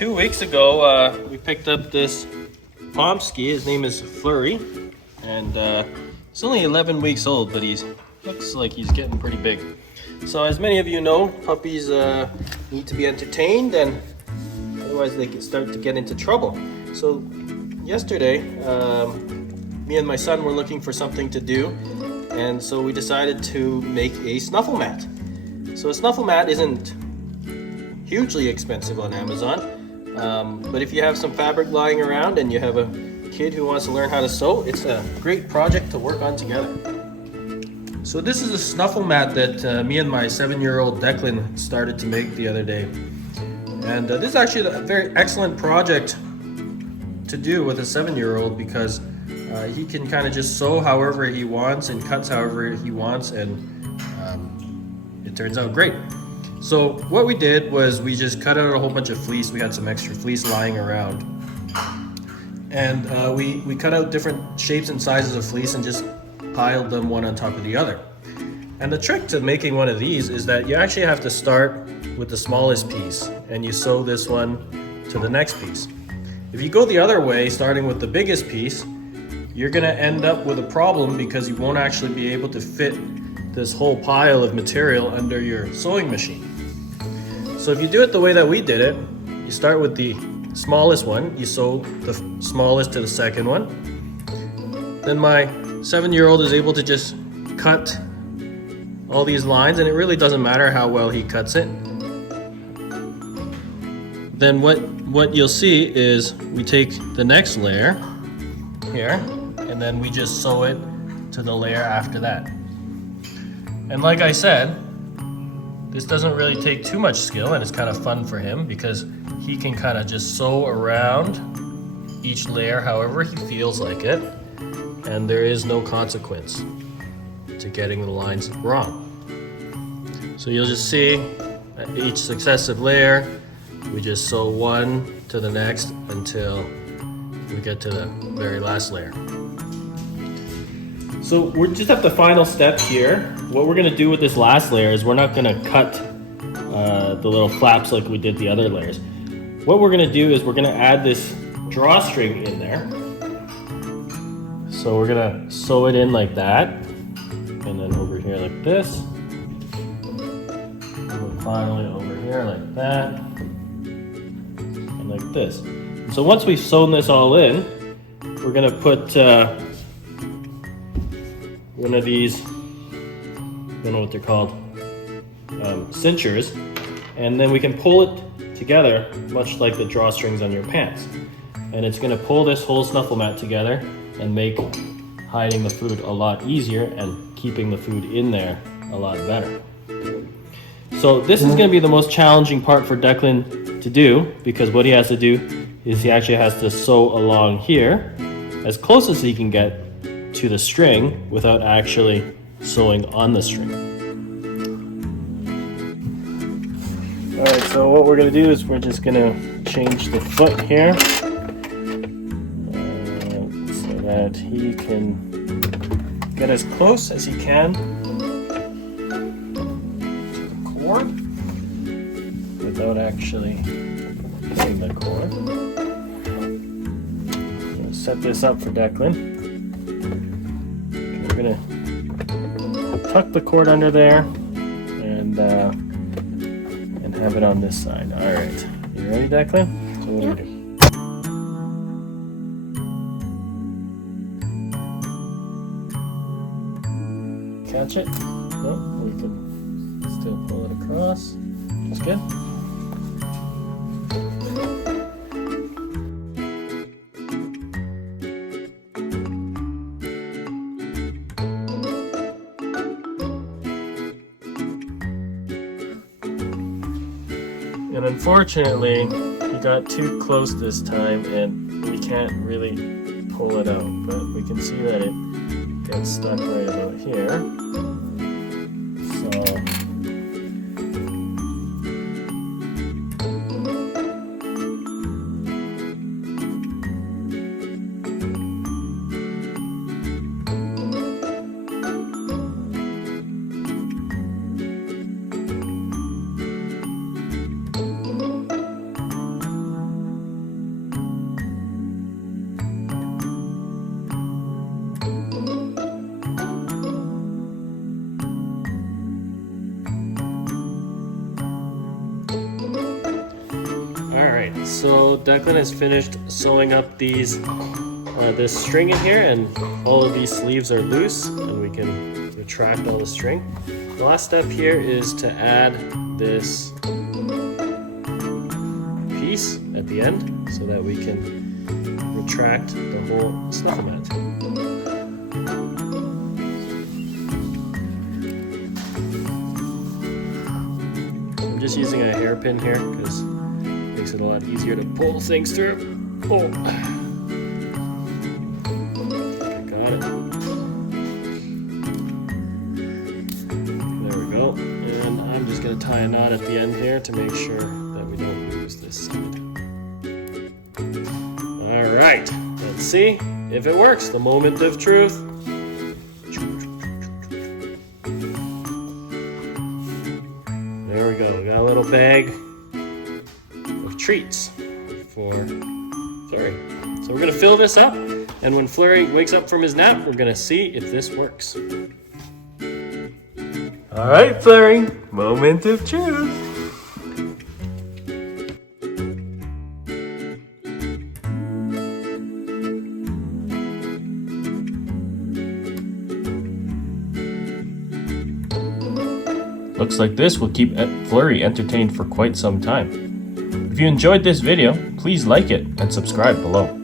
2 weeks ago, we picked up this Pomsky. His name is Flurry, and he's only 11 weeks old, but looks like he's getting pretty big. So as many of you know, puppies need to be entertained, and otherwise they can start to get into trouble. So yesterday, me and my son were looking for something to do, and so we decided to make a snuffle mat. So a snuffle mat isn't hugely expensive on Amazon, but if you have some fabric lying around and you have a kid who wants to learn how to sew, it's a great project to work on together. So this is a snuffle mat that me and my 7-year-old Declan started to make the other day. And this is actually a very excellent project to do with a 7-year-old because he can kind of just sew however he wants and cuts however he wants, and it turns out great. So what we did was we just cut out a whole bunch of fleece. We had some extra fleece lying around, and we cut out different shapes and sizes of fleece and just piled them one on top of the other. And the trick to making one of these is that you actually have to start with the smallest piece and you sew this one to the next piece. If you go the other way, starting with the biggest piece, you're gonna end up with a problem because you won't actually be able to fit this whole pile of material under your sewing machine. So if you do it the way that we did it, you start with the smallest one, you sew the smallest to the second one. Then my 7-year-old is able to just cut all these lines, and it really doesn't matter how well he cuts it. Then what you'll see is we take the next layer here, and then we just sew it to the layer after that. And like I said, this doesn't really take too much skill, and it's kind of fun for him because he can kind of just sew around each layer however he feels like it, and there is no consequence to getting the lines wrong. So you'll just see at each successive layer, we just sew one to the next until we get to the very last layer. So we're just at the final step here. What we're gonna do with this last layer is we're not gonna cut the little flaps like we did the other layers. What we're gonna do is we're gonna add this drawstring in there. So we're gonna sew it in like that, and then over here like this, and then finally over here like that, and like this. And so once we've sewn this all in, we're gonna put one of these, I don't know what they're called, cinchers, and then we can pull it together much like the drawstrings on your pants. And it's gonna pull this whole snuffle mat together and make hiding the food a lot easier and keeping the food in there a lot better. So this is gonna be the most challenging part for Declan to do, because what he has to do is he actually has to sew along here as close as he can get to the string without actually sewing on the string. All right, so what we're gonna do is we're just gonna change the foot here so that he can get as close as he can to the cord without actually hitting the cord. I'm gonna set this up for Declan. We're gonna tuck the cord under there and have it on this side. All right, you ready, Declan? So what do we do? Catch it? No, we can still pull it across. That's good. And unfortunately, he got too close this time and we can't really pull it out, but we can see that it gets stuck right about here. So Alright, so Declan has finished sewing up these this string in here, and all of these sleeves are loose and we can retract all the string. The last step here is to add this piece at the end so that we can retract the whole snuffle mat. I'm just using a hairpin here because it makes it a lot easier to pull things through. Oh. Tie a knot at the end here to make sure that we don't lose this side. Alright, let's see if it works. The moment of truth. There we go. We got a little bag of treats for Flurry. So we're going to fill this up, and when Flurry wakes up from his nap, we're going to see if this works. Alright, Flurry, moment of truth. Looks like this will keep Flurry entertained for quite some time. If you enjoyed this video, please like it and subscribe below.